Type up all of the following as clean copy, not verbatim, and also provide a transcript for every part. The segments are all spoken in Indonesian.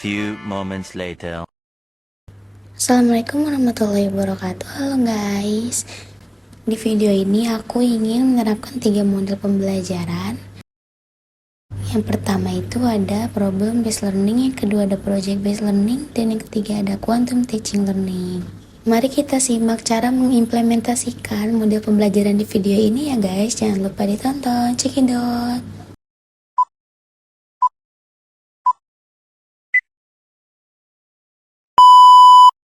few moments later. Assalamualaikum warahmatullahi wabarakatuh. Halo guys. Di video ini aku ingin menerapkan 3 model pembelajaran. Yang pertama itu ada problem based learning, yang kedua ada project based learning, dan yang ketiga ada quantum teaching learning. Mari kita simak cara mengimplementasikan model pembelajaran di video ini ya guys. Jangan lupa ditonton. Cekidot.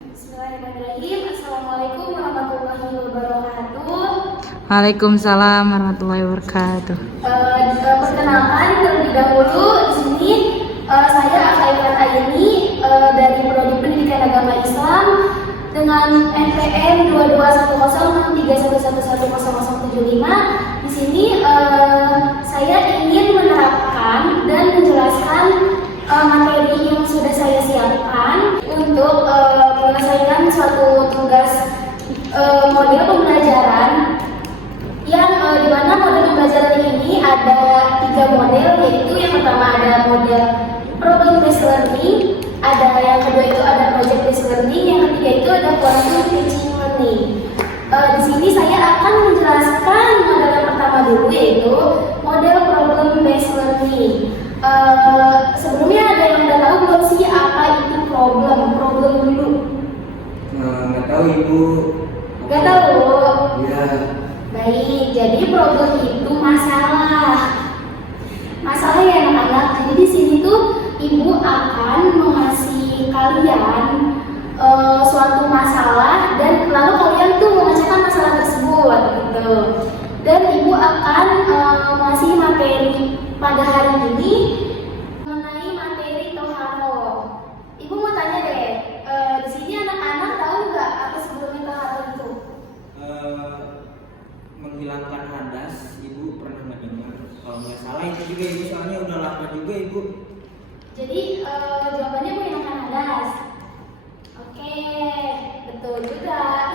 Bismillahirrahmanirrahim. Assalamualaikum warahmatullahi wabarakatuh. Waalaikumsalam warahmatullahi wabarakatuh. Perkenalkan terlebih dahulu di sini saya Akaikat Ayeni dari Prodi Pendidikan Agama Islam dengan NPM 221063111075. Di sini saya ingin menerapkan dan menjelaskan materi yang sudah saya siapkan untuk menyelesaikan suatu tugas model pembelajaran yang dimana model pembelajaran ini ada 3 model, yaitu yang pertama ada model problem based learning, ada yang kedua itu ada project based learning, yang ketiga itu ada quantum teaching learning. Di sini saya akan menjelaskan model yang pertama dulu, yaitu model problem based learning. Sebelumnya ada yang udah tahu belum sih apa itu problem dulu? Nggak tahu Ibu. Nggak tahu? Ya. Baik, jadi problem itu masalah ya anak-anak. Jadi di sini tuh ibu akan mengasih kalian suatu masalah dan lalu kalian tuh memecahkan masalah tersebut gitu. Dan ibu akan mengasih materi pada hari ini mengenai materi toharo. Ibu mau tanya deh, di sini anak-anak tahu nggak apa sebelumnya toharo itu? Menghilangkan hadas, Ibu pernah mendengar? Kalau nggak salah itu juga Ibu, soalnya udah lama juga Ibu. Jadi jawabannya menghilangkan hadas. Oke, betul juga.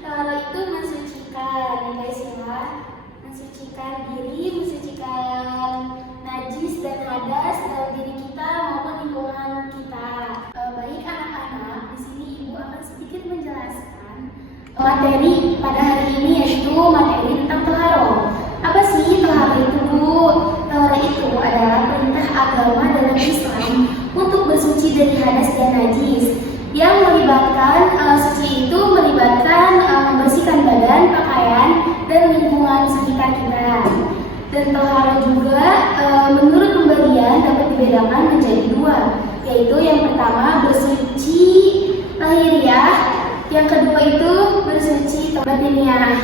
Kalau itu mensucikan, ya guys ya, mensucikan diri, mensucikan najis dan hadas dalam diri kita maupun lingkungan kita. Baik anak-anak, di sini ibu akan sedikit menjelaskan materi pada hari ini, yaitu materi tentang toharo. Apa sih toharo itu, Bu? Toharo itu adalah perintah agama dalam Islam untuk bersuci dari hadas dan najis, yang melibatkan suci itu melibatkan membersihkan badan, pakaian, dan lingkungan sekitar kita. Dan toharo juga menurut pembagian dapat dibedakan menjadi 2, yaitu yang pertama bersuci lahiriah, yang kedua itu bersuci batiniah.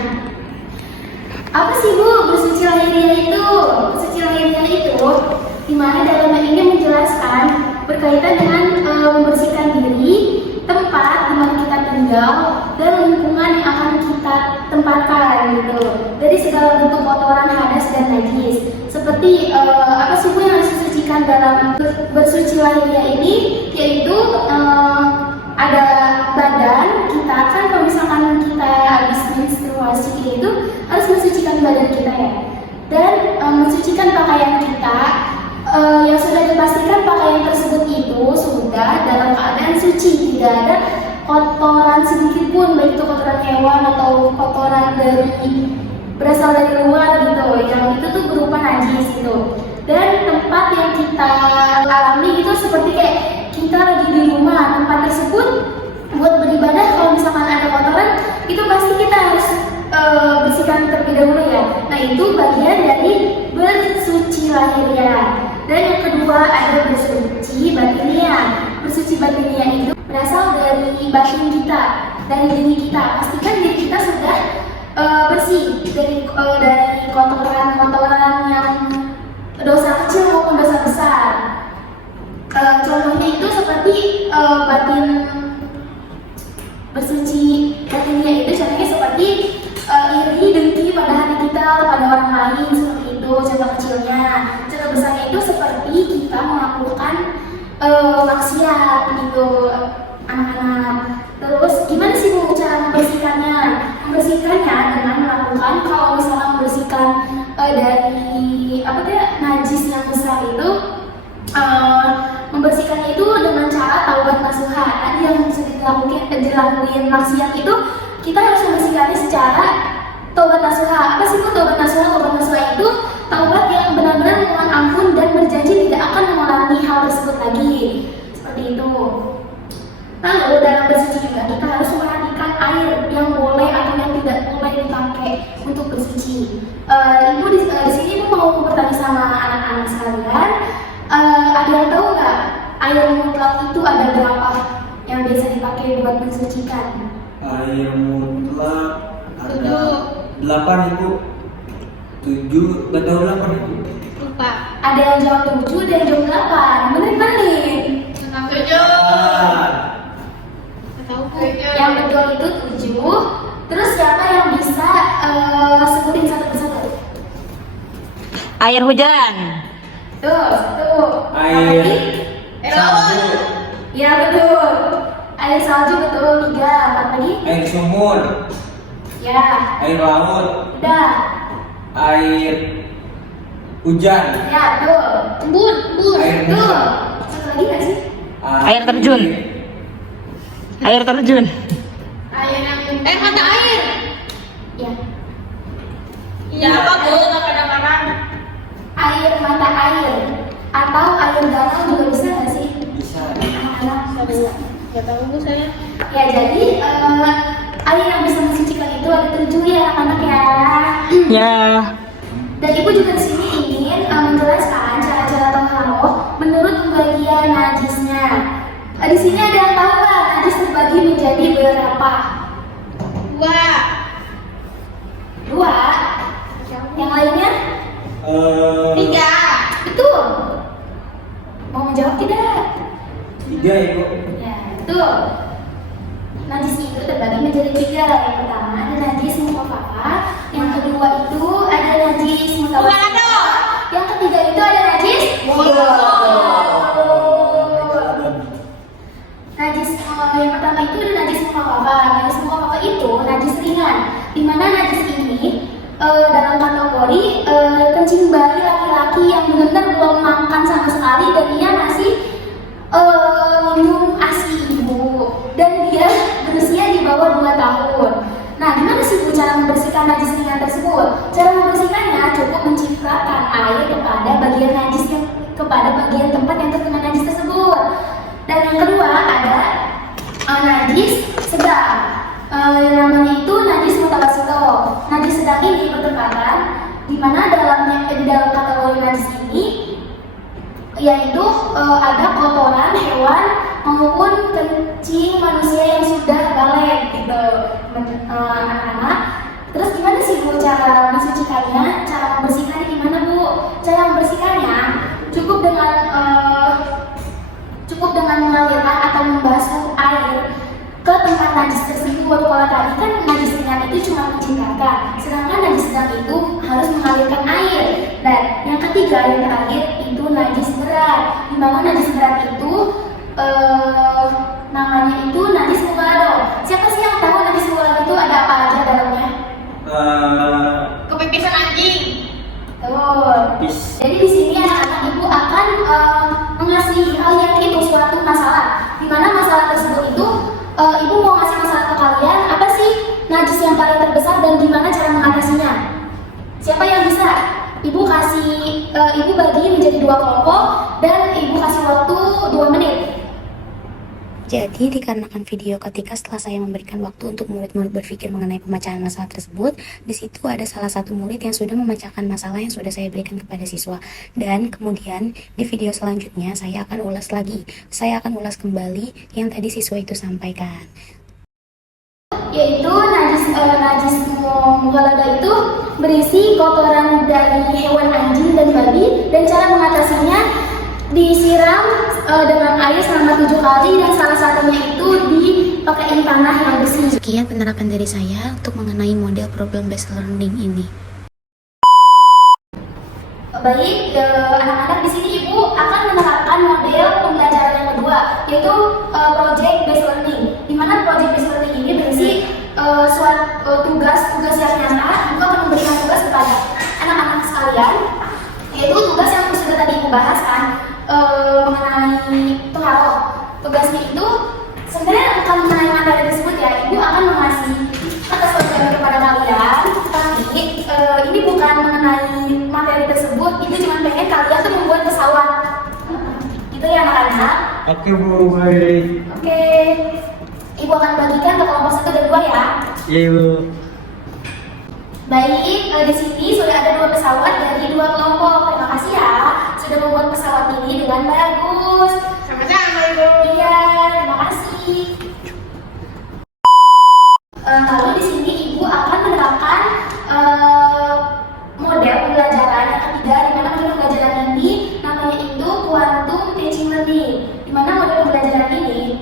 Apa sih Bu bersuci lahiriah itu? Bersuci lahiriah itu dimana dalam hal ini menjelaskan berkaitan dengan membersihkan diri, tempat di mana kita tinggal, dan lingkungan yang akan kita tempatkan gitu, dari segala bentuk kotoran, hadas dan najis. Seperti apa sih Bu yang harus disucikan dalam bersuci lahiriah ini? Yaitu ada badan kita, kan kalau misalkan kita habis menstruasi itu harus mensucikan badan kita ya, dan mensucikan pakaian kita yang sudah dipastikan pakaian tersebut itu sudah dalam keadaan suci, tidak ada kotoran sedikit pun, baik itu kotoran hewan atau kotoran berasal dari luar gitu, yang itu tuh berupa najis gitu. Dan tempat yang kita alami itu seperti kayak kita lagi di rumah, tempat tersebut buat beribadah, kalau misalkan ada kotoran itu pasti kita harus bersihkan terlebih dahulu ya. Nah itu bagian dari bersuci lahiriah. Dan yang kedua ada bersuci batiniah. Bersuci batiniah itu berasal dari batin kita, dari diri kita. Pastikan diri kita sudah bersih dari kotoran-kotoran yang dosa kecil maupun dosa besar. Contohnya itu seperti bersuci batiniah itu contohnya seperti iri, dengki pada hati kita pada orang lain, seperti itu contoh kecilnya. Contoh besarnya itu seperti kita melakukan maksiat gitu anak-anak. Terus gimana sih Bu cara membersihkannya? Membersihkannya dengan melakukan, kalau misalnya membersihkan dari najis yang besar itu, membersihkannya itu dengan nasuha yang bisa dilakuin maksiat itu kita harus membersihkannya secara taubat nasuha. Apa sih itu taubat nasuha? Taubat nasuha itu taubat yang benar-benar memohon ampun dan berjanji tidak akan mengulangi hal tersebut lagi. Seperti itu. Lalu dalam bersuci juga kita harus memperhatikan air yang boleh atau yang tidak boleh dipakai untuk bersuci. Ibu di sini ibu mau bertanya sama anak-anak sekalian, ada yang tahu nggak air mutlak itu ada berapa yang biasa dipakai buat mensucikan? Air mutlak ada 8 Ibu. 7, gak tahu 8 Ibu. Lupa. Ada yang jawab 7 dan jawab 8. Bener-bener. Yang betul itu 7. Terus siapa yang bisa sebutin satu persatu? Air hujan. Tuh. Air salju. Ya betul. Air salju betul 3. Apa lagi? Air sumur. Ya. Air laut. Udah. Air hujan. Ya betul. Embun. Air Betul. Satu lagi nggak sih? Air terjun. Air terjun. Air yang mata air. Ya. Iya apa Bu? Kadang-kadang Air mata air atau air danau juga bisa nggak sih? Bisa. Anak-anak bisa. nggak tahu Bu saya. Ya jadi air yang bisa mensucikan itu ada 7 ya anak-anak ya. Ya. Dan ibu juga di sini ingin menjelaskan cara-cara taharoh menurut pembagian najisnya. Di sini ada yang tahu nggak najis terbagi menjadi berapa? 2. Yang lainnya? 3. Betul. Mau menjawab tidak? 3 Ibu. Ya, betul. Najis itu terbagi menjadi 3. Yang pertama ada najis mukhafafah, yang kedua itu ada najis mutawassithah, yang ketiga itu ada najis najis yang pertama itu ada najis mukhafafah. Najis mukhafafah itu najis ringan, di mana najis ini dalam kategori kencing bayi laki-laki yang benar-benar belum makan sama sekali dan dia masih minum ASI ibu dan dia berusia di bawah 2 tahun. Nah, gimana sih Bu cara membersihkan najis ringan tersebut? Cara membersihkannya cukup menciprakan air kepada bagian najis kepada bagian tempat yang terkena najis tersebut. Dan yang kedua ada najis sedang. Yang namanya itu najis mutawassithah. Najis sedang ini bertepatan di mana di dalam kategori najis ini yaitu ada kotoran hewan maupun kencing manusia yang sudah balik gitu anak-anak. Terus gimana sih Bu cara mensucikannya? Cara membersihkannya gimana Bu? Cara membersihkannya cukup dengan mengalirkan atau membasuh air ke tempat najis tersebut. Kalau tadi kan najis ringan itu cuma menciprakan, sedangkan najis sedang itu harus mengalirkan air. Dan yang ketiga, yang terakhir itu najis berat. Di mana najis berat itu namanya itu najis mughaladhah. Siapa sih yang tahu najis mughaladhah itu ada apa aja dalamnya? Kepipisan anjing. Tuh. Jadi di sini anak-anak ibu akan mengasih kalian itu suatu masalah. Di mana masalah tersebut itu ibu mau ngasih masalah ke kalian, apa sih najis yang paling terbesar dan gimana cara mengatasinya? Siapa yang bisa? Ibu bagi menjadi 2 kelompok dan ibu kasih waktu 2 menit. Jadi dikarenakan video ketika setelah saya memberikan waktu untuk murid-murid berpikir mengenai pemecahan masalah tersebut, di situ ada salah satu murid yang sudah memecahkan masalah yang sudah saya berikan kepada siswa. Dan kemudian di video selanjutnya saya akan ulas lagi. Saya akan ulas kembali yang tadi siswa itu sampaikan. Yaitu najis mughaladhah itu berisi kotoran dari hewan anjing dan babi, dan cara mengatasinya disiram dengan air selama 7 kali dan salah satunya itu dipakai tanah yang bersih. Sekian penerapan dari saya untuk mengenai model problem based learning ini. Baik, anak-anak di sini ibu akan menerapkan model pembelajaran yang kedua, yaitu project based learning. Di mana project based learning ini berisi suatu tugas yang nyata. Ibu akan memberikan tugas kepada anak-anak sekalian, yaitu tugas yang sudah tadi ibu bahas kan mengenai taharoh. Tugasnya itu akan mengenai materi tersebut ya, ibu akan mengasih atas pelajaran kepada kalian. Tapi ini bukan mengenai materi tersebut, itu cuma pengen kalian tuh membuat pesawat. Gitu ya anak-anak. Oke Bu, baik. Oke, ibu akan bagikan ke kelompok 1 dan 2 ya. Iya Bu. Baik, di sini sudah ada 2 pesawat dari 2 kelompok. Terima kasih ya, sudah membuat pesawat ini dengan bagus. Sama-sama Ibu. Iya, terima kasih. Lalu di sini ibu akan menerapkan model pembelajaran yang ketiga, di mana model pembelajaran ini namanya itu quantum teaching learning. Di mana model pembelajaran ini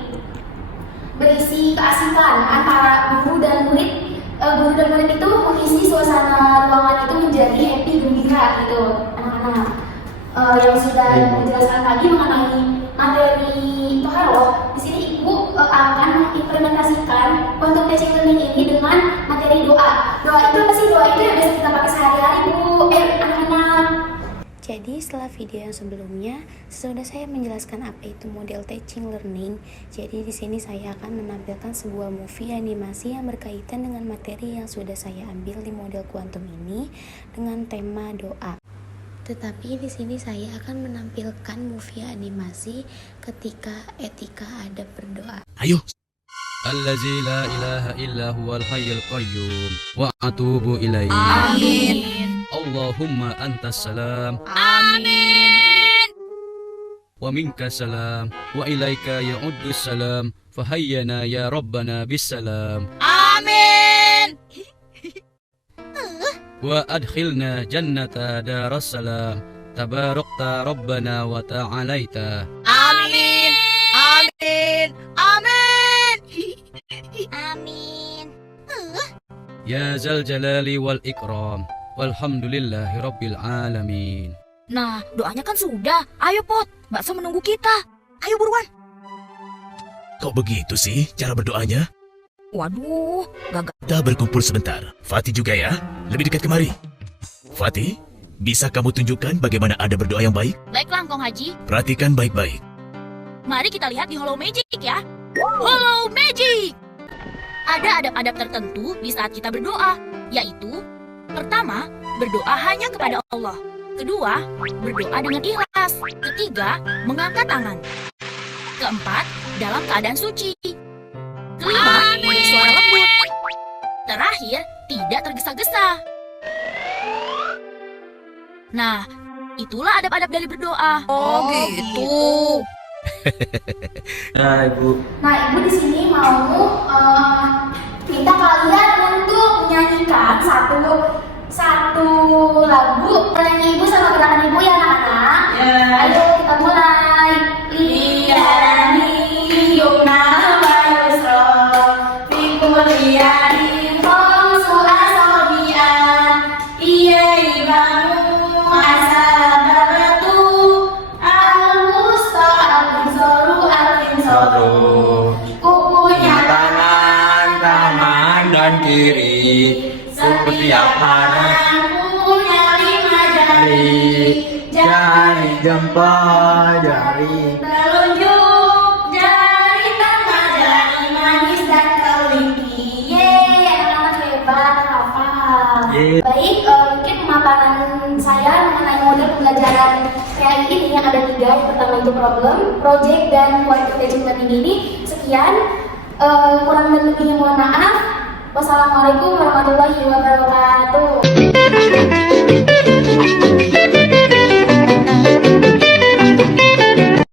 berisi keasikan antara guru dan murid. Guru dan murid itu mengisi suasana ruangan itu menjadi happy, gembira gitu, anak-anak. Yang sudah menjelaskan tadi mengenai materi Toharoh, di sini ibu akan mengimplementasikan quantum teaching learning ini dengan materi doa. Doa itu apa sih? Doa itu yang biasa kita pakai sehari-hari Bu, anak-anak. Jadi setelah video yang sebelumnya, sesudah saya menjelaskan apa itu model teaching learning, jadi di sini saya akan menampilkan sebuah movie animasi yang berkaitan dengan materi yang sudah saya ambil di model kuantum ini dengan tema doa. Tetapi di sini saya akan menampilkan movie animasi ketika etika adab berdoa. Ayo. Allazi la ilaha illa huwal hayyul qayyum wa atubu ilaihi. Amin. Allahumma antas salam. Amin. Wa minka salam wa ilaika ya'uddus salam fahayyana ya rabbana bis salam. Amin. Wa adkhilna jannata daras salam tabarakta rabbana wa ta'alaita. Amin. Amin. Amin. Amin. Ya zal jalali wal ikram walhamdulillahi rabbil alamin. Nah, doanya kan sudah. Ayo Pot, bakso menunggu kita. Ayo buruan. Kok begitu sih cara berdoanya? Waduh, gagal. Kita berkumpul sebentar. Fatih juga ya, lebih dekat kemari. Fatih, bisa kamu tunjukkan bagaimana Anda berdoa yang baik? Baiklah, Kong Haji. Perhatikan baik-baik. Mari kita lihat di Hollow Magic ya. Hollow Magic! Ada adab-adab tertentu di saat kita berdoa, yaitu pertama, berdoa hanya kepada Allah. Kedua, berdoa dengan ikhlas. Ketiga, mengangkat tangan. Keempat, dalam keadaan suci. Kelima, bersuara lembut. Terakhir, tidak tergesa-gesa. Nah, itulah adab-adab dari berdoa. Oh gitu. Nah Ibu. Nah, ibu di sini mau minta kalian untuk menyanyikan satu lagu. Penyanyi ibu sama gerakan ibu ya anak-anak. Ayo kita mulai. Liyani yumna wa yusra fi kulli yadin khamsu asabi'an iya ibamu asabatu al-musta al-insoru al-insoru kukunya Tangan, kanan dan kiri, setiap tangan punya 5 jari, jari jempol, jari telunjuk, jari tengah, jari manis dan kelingking. Yeay, anak-anak hebat, hafal. Baik, mungkin pemaparan saya mengenai model pembelajaran kayak ini yang ada 3. Yang pertama itu problem, project, dan quantum teaching learning ini. Sekian, kurang dan lebihnya mohon maaf. Wassalamualaikum warahmatullahi wabarakatuh.